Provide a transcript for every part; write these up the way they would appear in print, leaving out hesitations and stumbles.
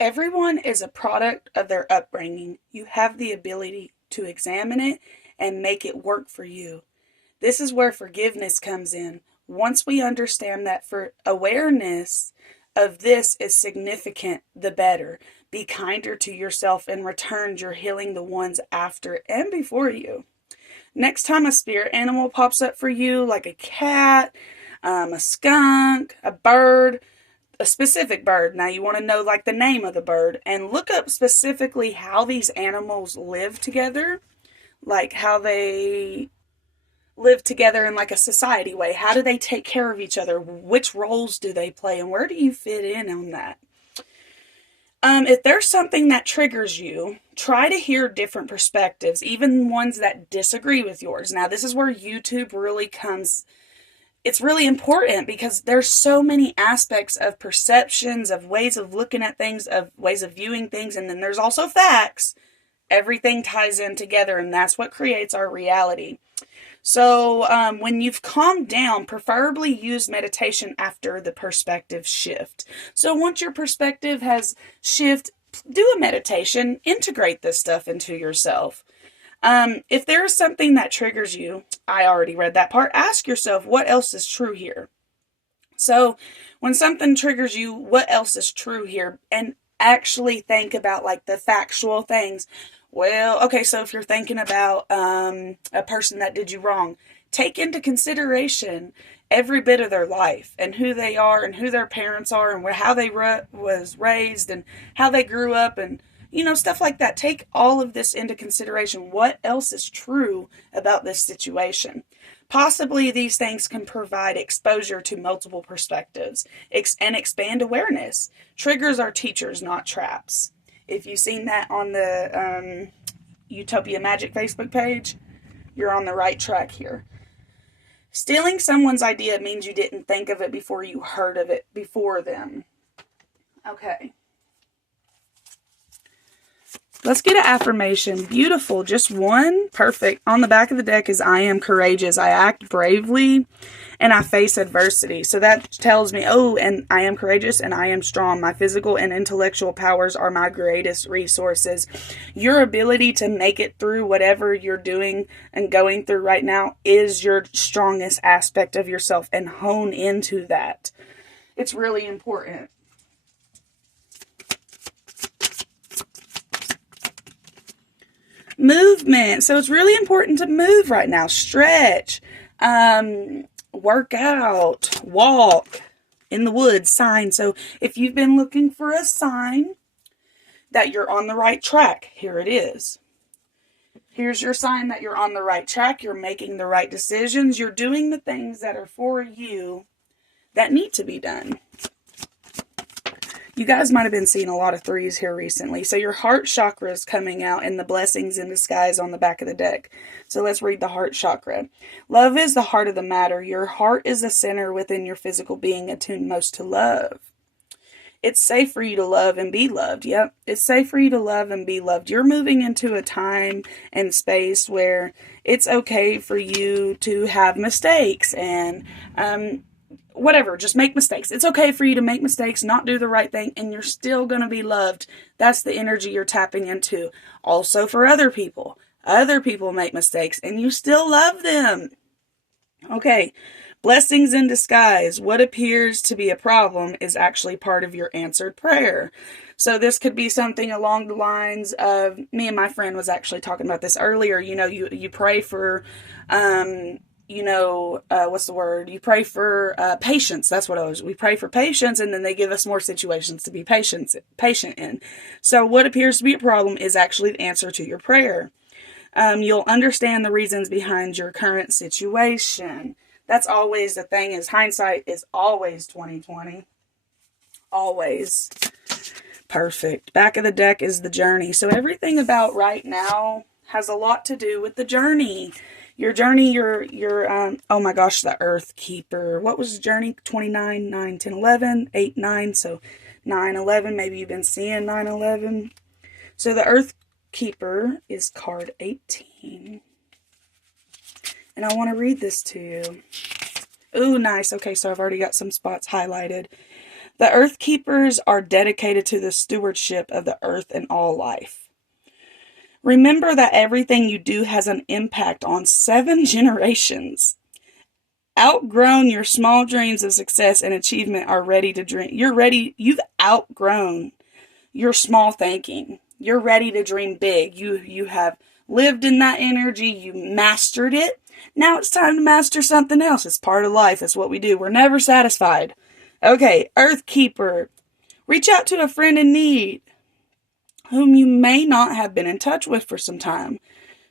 Everyone is a product of their upbringing. You have the ability to examine it and make it work for you. This is where forgiveness comes in. Once we understand that for awareness of this is significant, the better. Be kinder to yourself. In return, you're healing the ones after and before you. Next time a spirit animal pops up for you, like a cat, a skunk, a bird, a specific bird. Now you want to know like the name of the bird and look up specifically how these animals live together, like how they live together in like a society way. How do they take care of each other? Which roles do they play and where do you fit in on that? If there's something that triggers you, try to hear different perspectives, even ones that disagree with yours. Now, this is where YouTube really comes. It's really important because there's so many aspects of perceptions, of ways of looking at things, of ways of viewing things, and then there's also facts. Everything ties in together, and that's what creates our reality. So when you've calmed down, preferably use meditation after the perspective shift. So once your perspective has shifted, do a meditation, integrate this stuff into yourself. If there is something that triggers you, I already read that part, ask yourself, what else is true here? So when something triggers you, what else is true here? And actually think about like the factual things. Well, okay, so if you're thinking about a person that did you wrong, take into consideration every bit of their life and who they are and who their parents are and how they was raised and how they grew up and, stuff like that. Take all of this into consideration. What else is true about this situation? Possibly these things can provide exposure to multiple perspectives and expand awareness. Triggers are teachers, not traps. If you've seen that on the Utopia Magic Facebook page, you're on the right track here. Stealing someone's idea means you didn't think of it before you heard of it before them. Okay. Let's get an affirmation. Beautiful. Just one. Perfect. On the back of the deck is I am courageous. I act bravely and I face adversity. So that tells me, and I am courageous and I am strong. My physical and intellectual powers are my greatest resources. Your ability to make it through whatever you're doing and going through right now is your strongest aspect of yourself, and hone into that. It's really important. Movement. So it's really important to move right now. Stretch, work out, walk in the woods, sign. So if you've been looking for a sign that you're on the right track, here it is. Here's your sign that you're on the right track. You're making the right decisions. You're doing the things that are for you that need to be done. You guys might have been seeing a lot of threes here recently. So your heart chakra is coming out and the blessings in disguise on the back of the deck. So let's read the heart chakra. Love is the heart of the matter. Your heart is the center within your physical being, attuned most to love. It's safe for you to love and be loved. Yep, it's safe for you to love and be loved. You're moving into a time and space where it's okay for you to have mistakes and whatever, just make mistakes. It's okay for you to make mistakes, not do the right thing, and you're still going to be loved. That's the energy you're tapping into. Also for other people. Other people make mistakes, and you still love them. Okay, blessings in disguise. What appears to be a problem is actually part of your answered prayer. So this could be something along the lines of, me and my friend was actually talking about this earlier. You pray for what's the word? You pray for patience. That's what it was. We pray for patience, and then they give us more situations to be patient in. So what appears to be a problem is actually the answer to your prayer. You'll understand the reasons behind your current situation. That's always the thing, is hindsight is always 2020. Always. Perfect. Back of the deck is the journey. So everything about right now has a lot to do with the journey. Your journey, oh my gosh, the Earth Keeper. What was the journey? 29, 9, 10, 11, 8, 9. So 9, 11, maybe you've been seeing 9, 11. So the Earth Keeper is card 18. And I want to read this to you. Ooh, nice. Okay, so I've already got some spots highlighted. The Earth Keepers are dedicated to the stewardship of the earth and all life. Remember that everything you do has an impact on 7 generations. Outgrown your small dreams of success and achievement are ready to dream. You've outgrown your small thinking. You're ready to dream big. You have lived in that energy. You mastered it. Now it's time to master something else. It's part of life. It's what we do. We're never satisfied. Okay, Earth Keeper. Reach out to a friend in need whom you may not have been in touch with for some time.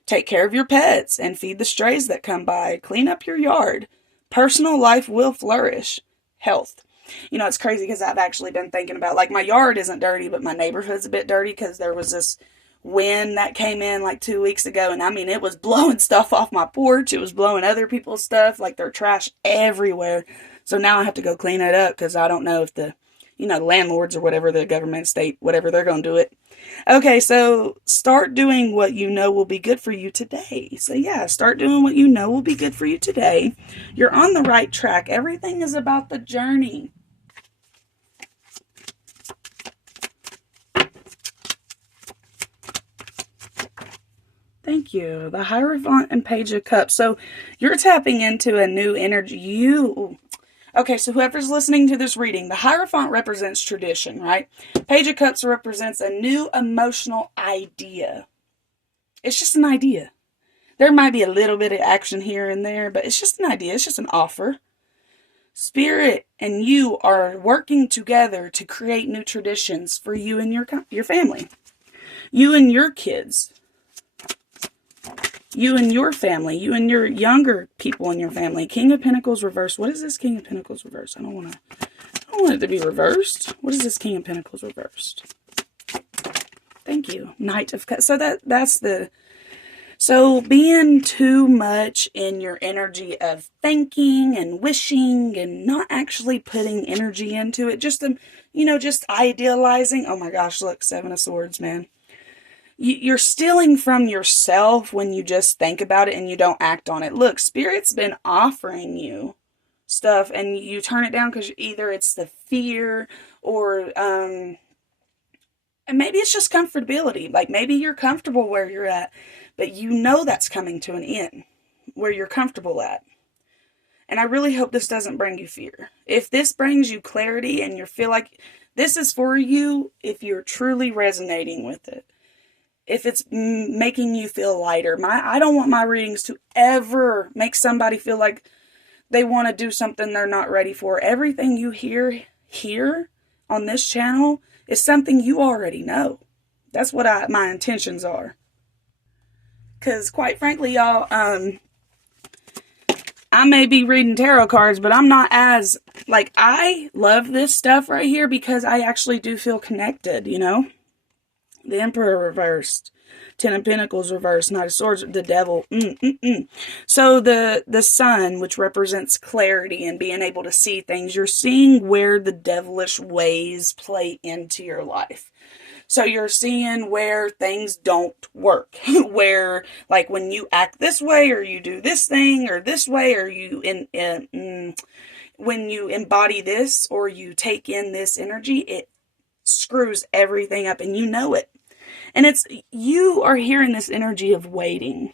Take care of your pets and feed the strays that come by. Clean up your yard. Personal life will flourish. Health. You know, it's crazy because I've actually been thinking about, like, my yard isn't dirty, but my neighborhood's a bit dirty because there was this wind that came in like 2 weeks ago. And I mean, it was blowing stuff off my porch. It was blowing other people's stuff, like their trash everywhere. So now I have to go clean it up because I don't know if the landlords or whatever, the government, state, whatever, they're going to do it. Okay, so start doing what you know will be good for you today. So yeah, start doing what you know will be good for you today. You're on the right track. Everything is about the journey. Thank you. The Hierophant and Page of Cups. So you're tapping into a new energy. Okay, so whoever's listening to this reading, the Hierophant represents tradition, right? Page of Cups represents a new emotional idea. It's just an idea. There might be a little bit of action here and there, but it's just an idea. It's just an offer. Spirit and you are working together to create new traditions for you and your family. You and your kids. You and your family. You and your younger people in your family. King of Pentacles reversed. What is this King of Pentacles reversed? I don't want it to be reversed. What is this King of Pentacles reversed? Thank you. Knight of Cups. So that's the... So being too much in your energy of thinking and wishing and not actually putting energy into it, just idealizing. Oh my gosh, look, 7 of Swords, man. You're stealing from yourself when you just think about it and you don't act on it. Look, Spirit's been offering you stuff and you turn it down because either it's the fear or and maybe it's just comfortability. Like maybe you're comfortable where you're at, but you know that's coming to an end where you're comfortable at. And I really hope this doesn't bring you fear. If this brings you clarity and you feel like this is for you, if you're truly resonating with it, if it's making you feel lighter. I don't want my readings to ever make somebody feel like they want to do something they're not ready for. Everything you hear here on this channel is something you already know. That's what my intentions are. Because quite frankly, y'all, I may be reading tarot cards, but I'm not as, like, I love this stuff right here because I actually do feel connected, you know? The Emperor reversed. 10 of Pentacles reversed. Knight of Swords. The Devil. So the Sun, which represents clarity and being able to see things, you're seeing where the devilish ways play into your life. So you're seeing where things don't work. Where, like, when you act this way, or you do this thing, or this way, or you when you embody this, or you take in this energy, it screws everything up, and you know it. And you are here in this energy of waiting.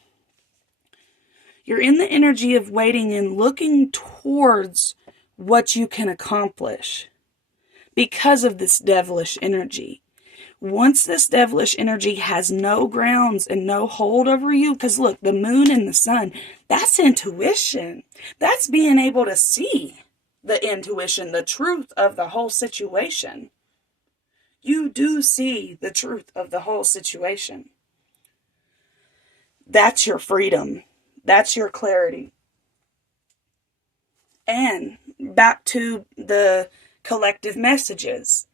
You're in the energy of waiting and looking towards what you can accomplish because of this devilish energy. Once this devilish energy has no grounds and no hold over you, because look, the moon and the sun, that's intuition. That's being able to see the intuition, the truth of the whole situation. You do see the truth of the whole situation. That's your freedom. That's your clarity. And back to the collective messages.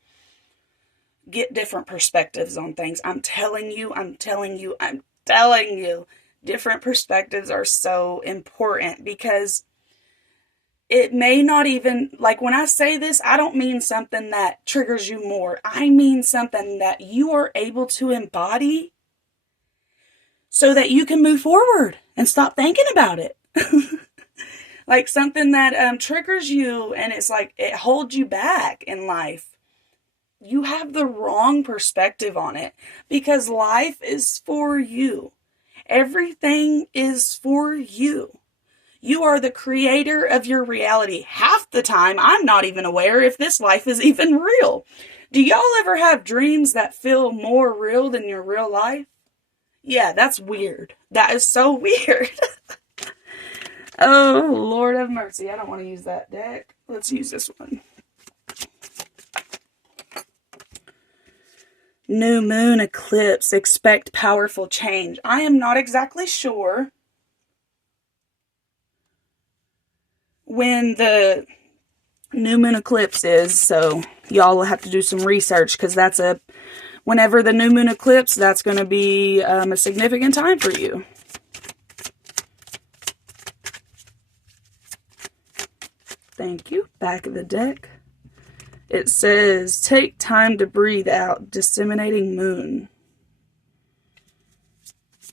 Get different perspectives on things. I'm telling you. Different perspectives are so important because it may not even, like when I say this, I don't mean something that triggers you more. I mean something that you are able to embody so that you can move forward and stop thinking about it. like something that triggers you, and it's like it holds you back in life, you have the wrong perspective on it, because life is for you. Everything is for you. You are the creator of your reality. Half the time, I'm not even aware if this life is even real. Do y'all ever have dreams that feel more real than your real life? Yeah, that's weird. That is so weird. Oh, Lord have mercy. I don't want to use that deck. Let's use this one. New moon eclipse. Expect powerful change. I am not exactly sure when the new moon eclipse is, so y'all will have to do some research, because whenever the new moon eclipse, that's going to be a significant time for you. Thank you. Back of the deck. It says, take time to breathe out, disseminating moon.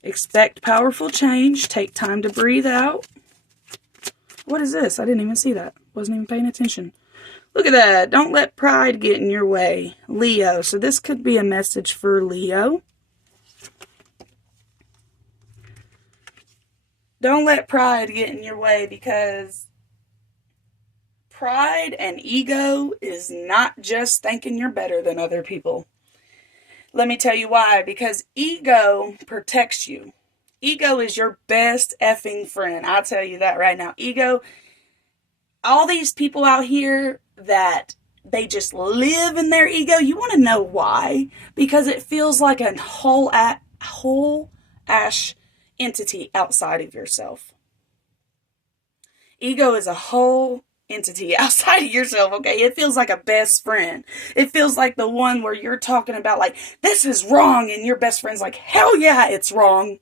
Expect powerful change. Take time to breathe out. What is this? I didn't even see that. Wasn't even paying attention. Look at that. Don't let pride get in your way. Leo. So this could be a message for Leo. Don't let pride get in your way, because pride and ego is not just thinking you're better than other people. Let me tell you why. Because ego protects you. Ego is your best effing friend. I'll tell you that right now. Ego, all these people out here that they just live in their ego, you want to know why? Because it feels like a whole ash entity outside of yourself. Ego is a whole entity outside of yourself, okay? It feels like a best friend. It feels like the one where you're talking about, like, this is wrong, and your best friend's like, hell yeah, it's wrong.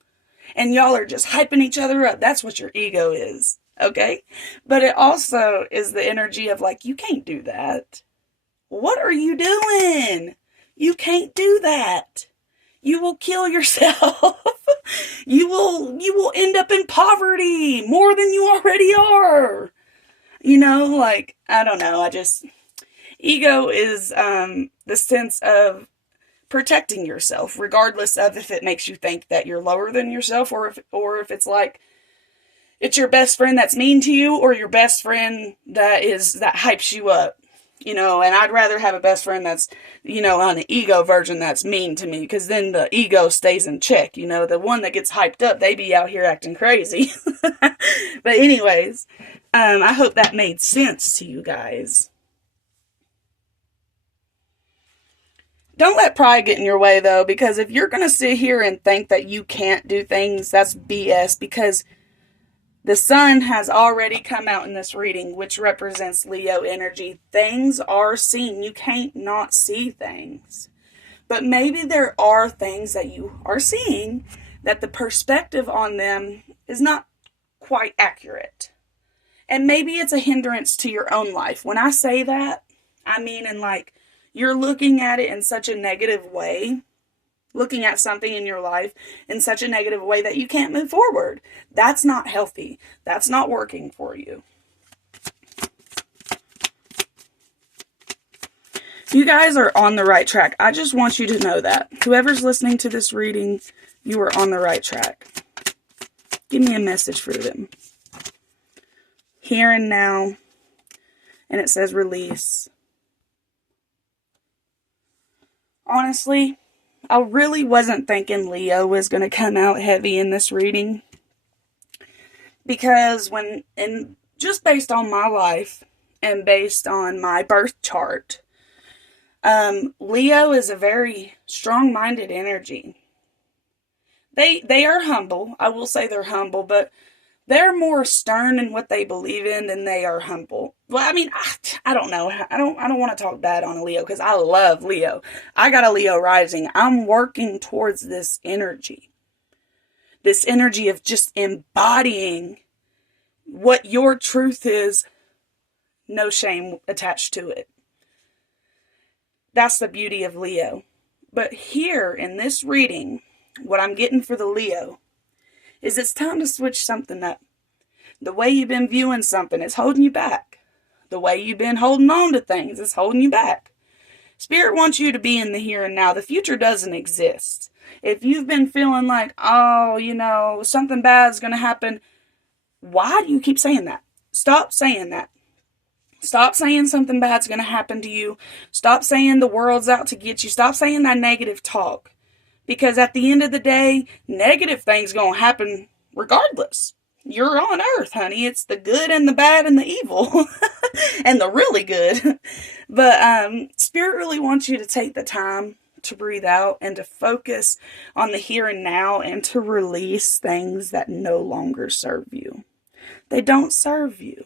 And y'all are just hyping each other up. That's what your ego is, okay? But it also is the energy of, like, you can't do that. What are you doing? You can't do that. You will kill yourself. You will end up in poverty more than you already are. You know, like, I don't know. Ego is the sense of protecting yourself, regardless of if it makes you think that you're lower than yourself, or if it's like, it's your best friend that's mean to you, or your best friend that hypes you up. You know, and I'd rather have a best friend that's, you know, on the ego version that's mean to me, because then the ego stays in check. You know, the one that gets hyped up, they be out here acting crazy. But anyways, I hope that made sense to you guys. Don't let pride get in your way, though, because if you're going to sit here and think that you can't do things, that's BS, because the sun has already come out in this reading, which represents Leo energy. Things are seen. You can't not see things. But maybe there are things that you are seeing that the perspective on them is not quite accurate. And maybe it's a hindrance to your own life. When I say that, I mean in like, you're looking at it in such a negative way, looking at something in your life in such a negative way that you can't move forward. That's not healthy. That's not working for you. You guys are on the right track. I just want you to know that. Whoever's listening to this reading, you are on the right track. Give me a message for them. Here and now. And it says release. Honestly, I really wasn't thinking Leo was going to come out heavy in this reading. Because just based on my life and based on my birth chart, Leo is a very strong-minded energy. They are humble. I will say they're humble, but they're more stern in what they believe in than they are humble. Well, I mean, I don't know. I don't want to talk bad on a Leo, because I love Leo. I got a Leo rising. I'm working towards this energy. This energy of just embodying what your truth is. No shame attached to it. That's the beauty of Leo. But here in this reading, what I'm getting for the Leo is it's time to switch something up. The way you've been viewing something is holding you back. The way you've been holding on to things is holding you back. Spirit wants you to be in the here and now. The future doesn't exist. If you've been feeling like, oh, something bad's going to happen, why do you keep saying that? Stop saying that. Stop saying something bad's going to happen to you. Stop saying the world's out to get you. Stop saying that negative talk. Because at the end of the day, negative things going to happen regardless. You're on earth, honey. It's the good and the bad and the evil. And the really good. But Spirit really wants you to take the time to breathe out and to focus on the here and now and to release things that no longer serve you. They don't serve you.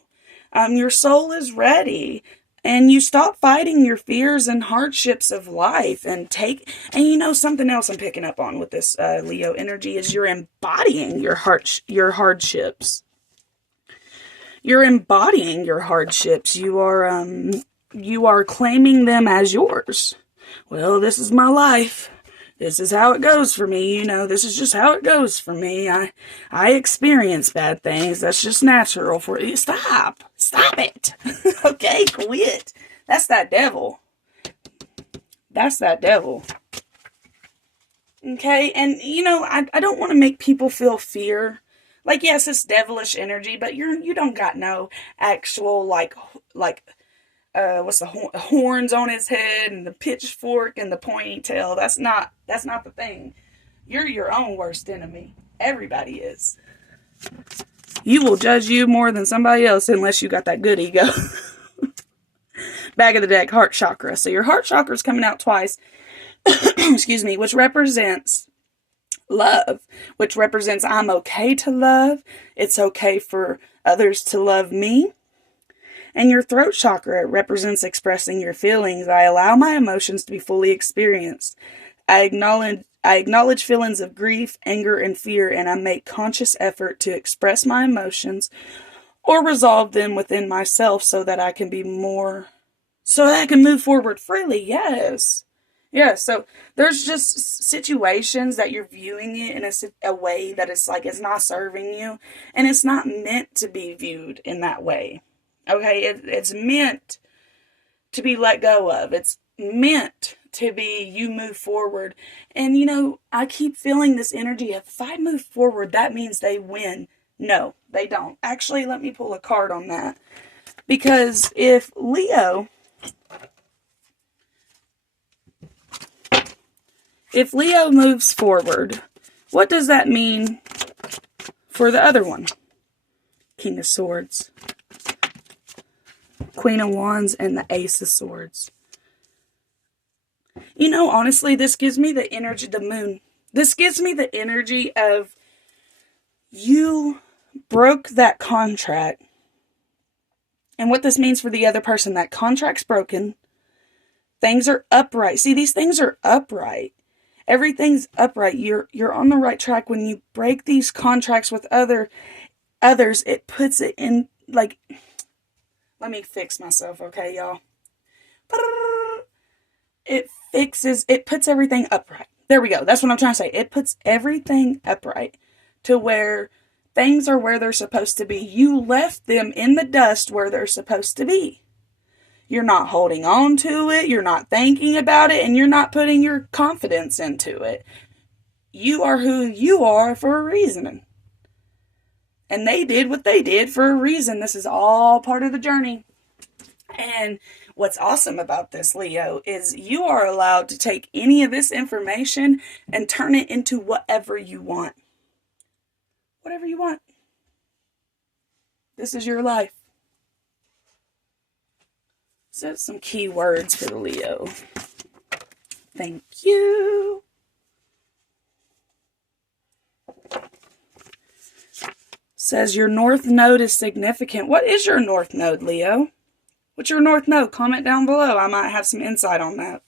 Your soul is ready. And you stop fighting your fears and hardships of life and something else I'm picking up on with this Leo energy is you're embodying your hardships. You're embodying your hardships. You are claiming them as yours. Well, this is my life. This is how it goes for me. This is just how it goes for me. I experience bad things. That's just natural for you. Stop it. Okay, quit. That's that devil. Okay, and I don't want to make people feel fear. Like, yes, it's devilish energy, but you don't got no actual what's the horns on his head and the pitchfork and the pointy tail. That's not the thing. You're your own worst enemy. Everybody is. You will judge you more than somebody else unless you got that good ego. Back of the deck, heart chakra. So your heart chakra is coming out twice. Excuse me, which represents love, which represents I'm okay to love. It's okay for others to love me. And your throat chakra represents expressing your feelings. I allow my emotions to be fully experienced. I acknowledge feelings of grief, anger, and fear, and I make conscious effort to express my emotions or resolve them within myself so that I can move forward freely. Yes. Yeah, so there's just situations that you're viewing it in a way that it's not serving you, and it's not meant to be viewed in that way. Okay, it's meant to be let go of. It's meant to be you move forward. And I keep feeling this energy of if I move forward, that means they win. No, they don't. Actually, let me pull a card on that. Because if Leo moves forward, what does that mean for the other one? King of Swords, Queen of Wands, and the Ace of Swords. Honestly, this gives me the energy, the moon. This gives me the energy of you broke that contract. And what this means for the other person, that contract's broken. Things are upright. See, these things are upright. Everything's upright. You're on the right track. When you break these contracts with others, it puts it in, let me fix myself, okay, y'all? It puts everything upright. There we go. That's what I'm trying to say. It puts everything upright to where things are where they're supposed to be. You left them in the dust where they're supposed to be. You're not holding on to it. You're not thinking about it. And you're not putting your confidence into it. You are who you are for a reason. And they did what they did for a reason. This is all part of the journey. And what's awesome about this, Leo, is you are allowed to take any of this information and turn it into whatever you want. Whatever you want. This is your life. So some key words for the Leo. Thank you. Says your North Node is significant. What is your North Node, Leo? What's your North Node? Comment down below. I might have some insight on that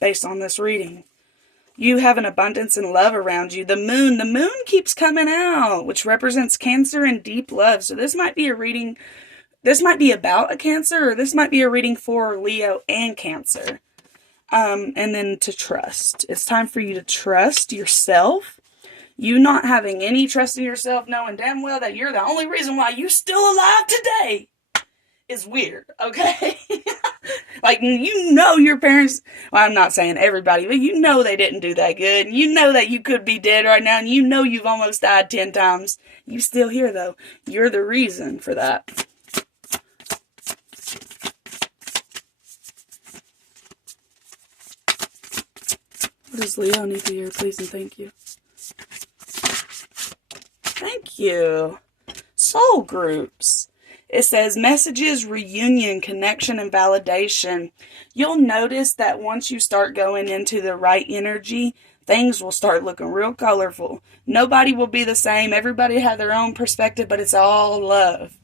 based on this reading. You have an abundance and love around you. The moon keeps coming out, which represents Cancer and deep love. So this might be a reading. This might be about a Cancer, or this might be a reading for Leo and Cancer. And then to trust. It's time for you to trust yourself. You not having any trust in yourself, knowing damn well that you're the only reason why you're still alive today, is weird, okay? Like, you know your parents, well, I'm not saying everybody, but you know they didn't do that good. And you know that you could be dead right now, and you know you've almost died 10 times. You still here, though. You're the reason for that. What does Leo need to hear? Please and thank you. Thank you. Soul groups. It says messages, reunion, connection, and validation. You'll notice that once you start going into the right energy, things will start looking real colorful. Nobody will be the same. Everybody has their own perspective, but it's all love.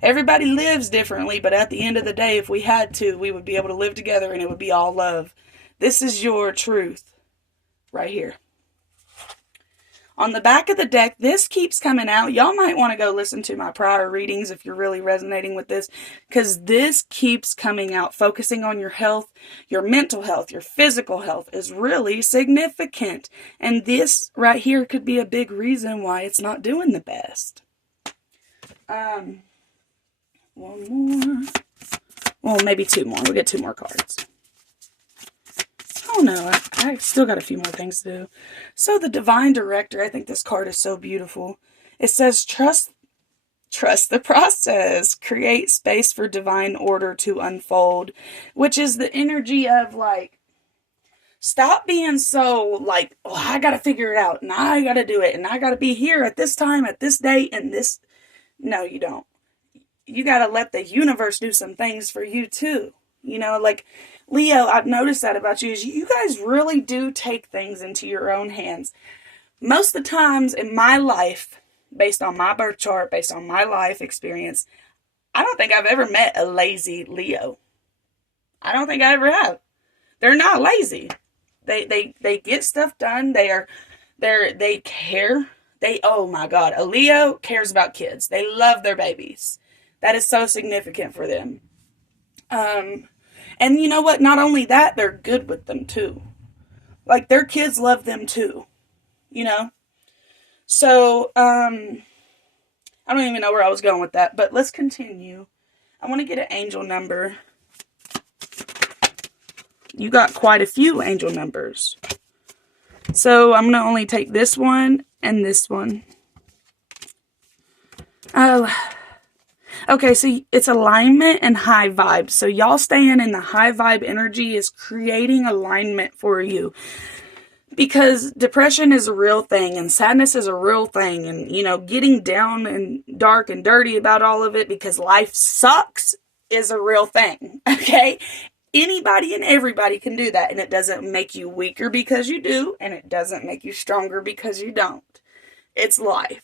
Everybody lives differently, but at the end of the day, if we had to, we would be able to live together and it would be all love. This is your truth right here. On the back of the deck, this keeps coming out. Y'all might want to go listen to my prior readings if you're really resonating with this, because this keeps coming out. Focusing on your health, your mental health, your physical health is really significant. And this right here could be a big reason why it's not doing the best. One more. Well, maybe two more. We'll get two more cards. Oh no, I still got a few more things to do. So the Divine Director, I think this card is so beautiful. It says, trust the process. Create space for divine order to unfold. Which is the energy of like, stop being so like, oh, I gotta figure it out. And I gotta do it. And I gotta be here at this time, at this date, and this. No, you don't. You gotta let the universe do some things for you too. You know, like, Leo, I've noticed that about you, is you guys really do take things into your own hands. Most of the times in my life, based on my birth chart, based on my life experience, I don't think I've ever met a lazy Leo. I don't think I ever have. They're not lazy. They get stuff done. They care. Oh my God, a Leo cares about kids. They love their babies. That is so significant for them. And you know what? Not only that, they're good with them too. Like, their kids love them too. You know? So, I don't even know where I was going with that, but let's continue. I want to get an angel number. You got quite a few angel numbers. So, I'm going to only take this one and this one. Okay, so it's alignment and high vibes. So y'all staying in the high vibe energy is creating alignment for you. Because depression is a real thing and sadness is a real thing. And, you know, getting down and dark and dirty about all of it because life sucks is a real thing. Okay? Anybody and everybody can do that. And it doesn't make you weaker because you do. And it doesn't make you stronger because you don't. It's life.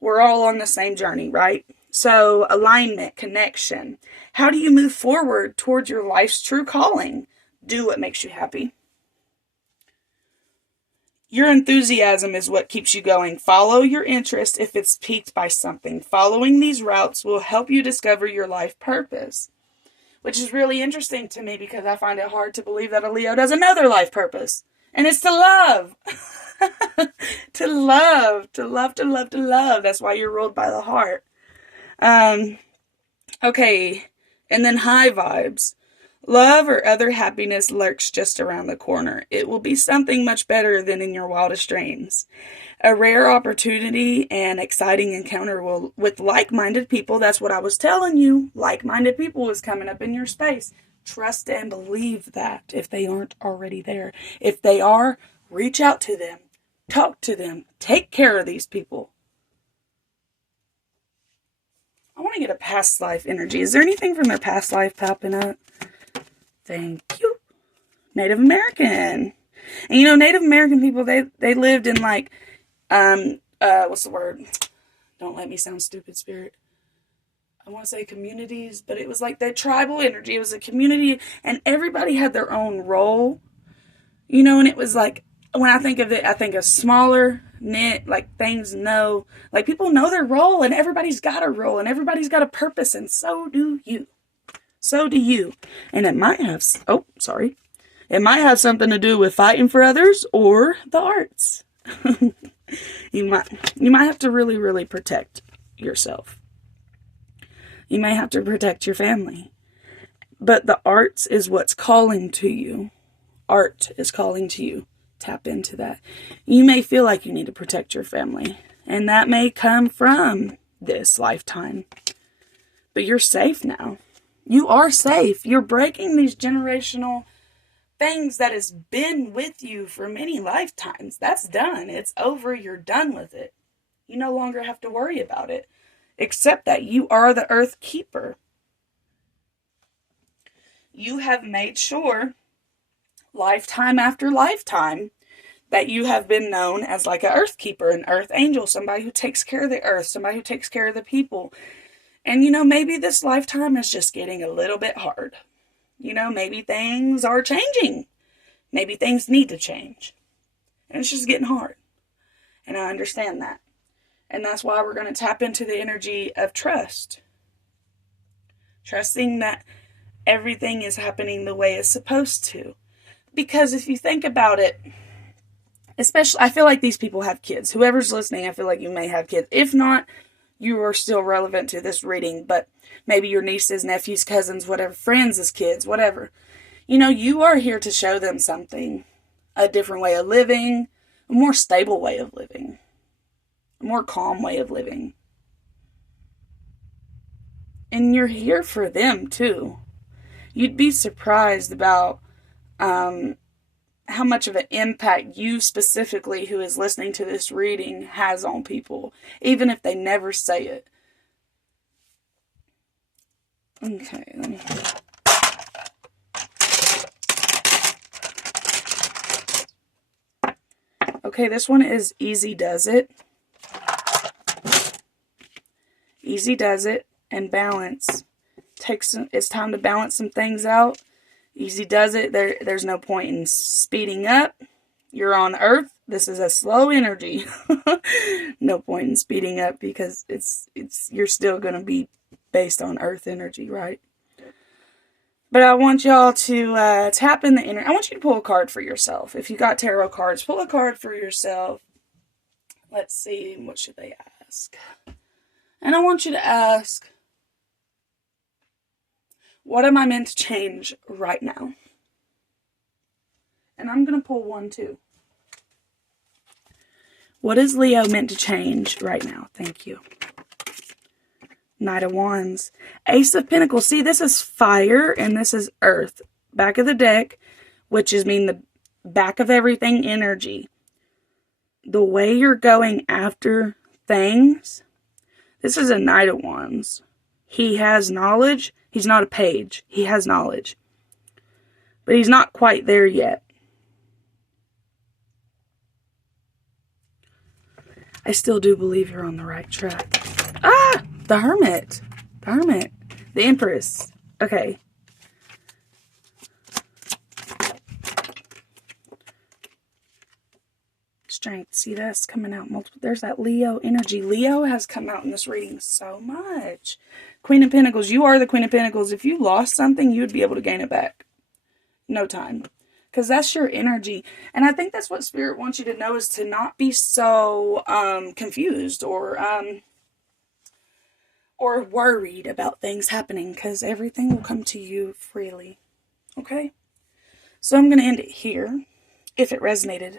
We're all on the same journey, right? So, alignment, connection. How do you move forward towards your life's true calling? Do what makes you happy. Your enthusiasm is what keeps you going. Follow your interest if it's piqued by something. Following these routes will help you discover your life purpose. Which is really interesting to me because I find it hard to believe that a Leo does another life purpose. And it's to love. To love. To love, to love, to love. That's why you're ruled by the heart. Okay, and then high vibes. Love or other happiness lurks just around the corner. It will be something much better than in your wildest dreams. A rare opportunity and exciting encounter with like-minded people. That's what I was telling you. Like-minded people is coming up in your space. Trust and believe that if they aren't already there. If they are, reach out to them. Talk to them. Take care of these people. I want to get a past life energy. Is there anything from their past life popping up? Thank you. Native American. And you know, Native American people, they lived in like, what's the word? Don't let me sound stupid, Spirit. I want to say communities, but it was like that tribal energy. It was a community and everybody had their own role, you know, and it was like, when I think of it, I think of smaller knit, like things know, like people know their role and everybody's got a role and everybody's got a purpose and so do you. So do you. And it might have, it might have something to do with fighting for others or the arts. You might have to really, really protect yourself. You may have to protect your family. But the arts is what's calling to you. Art is calling to you. Tap into that. You may feel like you need to protect your family, and that may come from this lifetime. But you're safe now. You are safe. You're breaking these generational things that has been with you for many lifetimes. That's done. It's over. You're done with it. You no longer have to worry about it, except that you are the earth keeper. You have made sure, lifetime after lifetime, that you have been known as like an earth keeper, an earth angel, somebody who takes care of the earth, somebody who takes care of the people. And maybe this lifetime is just getting a little bit hard. Maybe things are changing. Maybe things need to change. And it's just getting hard. And I understand that. And that's why we're going to tap into the energy of trust. Trusting that everything is happening the way it's supposed to. Because if you think about it, especially, I feel like these people have kids. Whoever's listening, I feel like you may have kids. If not, you are still relevant to this reading. But maybe your nieces, nephews, cousins, whatever, friends' kids, whatever. You are here to show them something. A different way of living. A more stable way of living. A more calm way of living. And you're here for them, too. You'd be surprised about how much of an impact you specifically, who is listening to this reading, has on people, even if they never say it. Okay. Okay, this one is Easy Does It. Easy does it and balance. It's time to balance some things out. Easy does it. There's no point in speeding up. You're on Earth. This is a slow energy. No point in speeding up because you're still going to be based on Earth energy, right? But I want y'all to tap in the energy. I want you to pull a card for yourself. If you got tarot cards, pull a card for yourself. Let's see, what should they ask? And I want you to ask, what am I meant to change right now? And I'm going to pull one too. What is Leo meant to change right now? Thank you. Knight of Wands. Ace of Pentacles. See, this is fire and this is earth. Back of the deck, which is the back of everything energy. The way you're going after things. This is a Knight of Wands. He has knowledge. He's not a page. He has knowledge. But he's not quite there yet. I still do believe you're on the right track. Ah! The Hermit. The Hermit. The Empress. Okay. Strength. See, that's coming out multiple. There's that Leo energy. Leo has come out in this reading so much. Queen of Pentacles. You are the Queen of Pentacles. If you lost something, you would be able to gain it back. No time. Because that's your energy. And I think that's what Spirit wants you to know, is to not be so confused or worried about things happening. Because everything will come to you freely. Okay? So I'm going to end it here. If it resonated,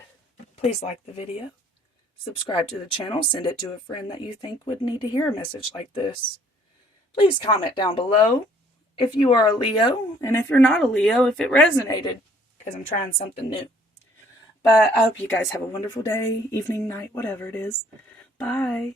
please like the video. Subscribe to the channel. Send it to a friend that you think would need to hear a message like this. Please comment down below if you are a Leo. And if you're not a Leo, if it resonated. Because I'm trying something new. But I hope you guys have a wonderful day, evening, night, whatever it is. Bye.